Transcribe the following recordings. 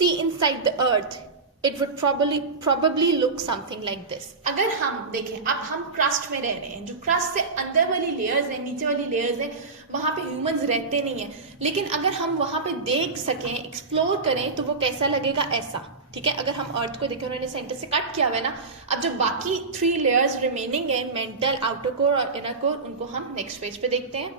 see inside the earth, it would probably look something like this. अगर हम देखें, अब हम क्रस्ट में रह रहे हैं, जो क्रस्ट से अंदर वाली लेयर्स है, नीचे वाली लेयर्स है, वहां पे ह्यूमंस रहते नहीं है, लेकिन अगर हम वहां पे देख सकें, एक्सप्लोर करें, तो वो कैसा लगेगा, ऐसा. ठीक है, अगर हम अर्थ को देखें, उन्होंने सेंटर से कट किया हुआ है ना. अब जो बाकी 3 लेयर्स रिमेनिंग है, मेंटल, आउटर कोर और इनर कोर, उनको हम नेक्स्ट पेज पे देखते हैं.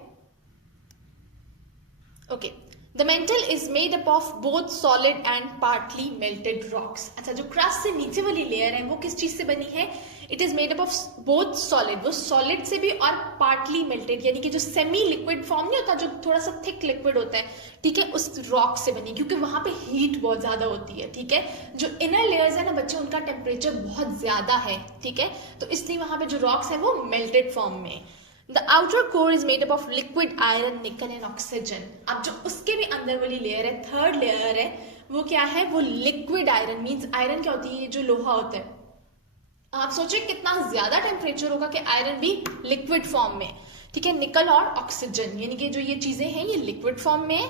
Okay, The mantle is made up of both solid and partly melted rocks. अच्छा, जो क्रस्ट से नीचे वाली लेयर है वो किस चीज से बनी है? It is made up of both solid, वो solid से भी, और partly melted, यानी कि जो सेमी लिक्विड फॉर्म नहीं होता, जो थोड़ा सा थिक लिक्विड होता है, ठीक है, उस रॉक से बनी, क्योंकि वहां पे हीट बहुत ज्यादा होती है. ठीक है, जो इनर लेयर्स है ना बच्चे, उनका टेम्परेचर बहुत ज्यादा है. ठीक है, तो इसलिए वहां पे जो रॉक्स है वो मेल्टेड फॉर्म में. The outer core is made up of liquid iron, nickel and oxygen. अब जो उसके भी अंदर वाली लेयर है, थर्ड लेयर है, वो क्या है? वो लिक्विड आयरन. मीन्स आयरन क्या होती है? जो लोहा होता है. आप सोचिए कितना ज्यादा टेम्परेचर होगा कि आयरन भी लिक्विड फॉर्म में. ठीक है, निकल और ऑक्सीजन, यानी कि जो ये चीजें हैं ये लिक्विड फॉर्म में है.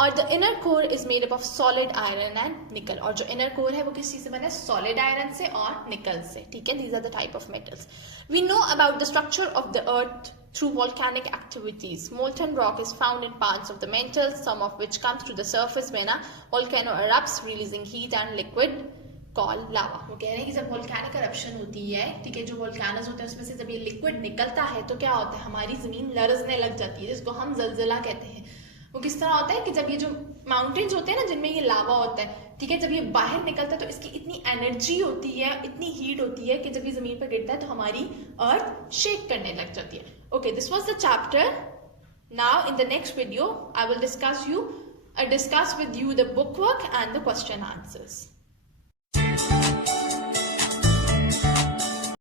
और the inner core is made up of solid iron and निकल. और जो इनर कोर है वो किस चीज से बना है? सॉलिड आयरन से और निकल से. ठीक है, these are the type of metals. We know about the structure of the earth through volcanic activities. Molten rock is found in parts of the mantle, some of which comes to the surface when a volcano erupts, releasing heat and liquid called lava. वो कह रहे हैं कि जब volcanic eruption होती है, ठीक है, जो volcanoes होते हैं उसमें से जब ये liquid निकलता है तो क्या होता है? हमारी जमीन लरजने लग जाती है, जिसको हम जलजला कहते हैं. वो किस तरह होता है कि जब ये जो माउंटेन्स होते हैं ना, जिनमें ये लावा होता है, ठीक है, जब ये बाहर निकलता है तो इसकी इतनी एनर्जी होती है, इतनी हीट होती है कि जब ये जमीन पर गिरता है तो हमारी अर्थ शेक करने लग जाती है. Okay, this was the chapter. Now in the next video, I will discuss with you the book work and the question answers.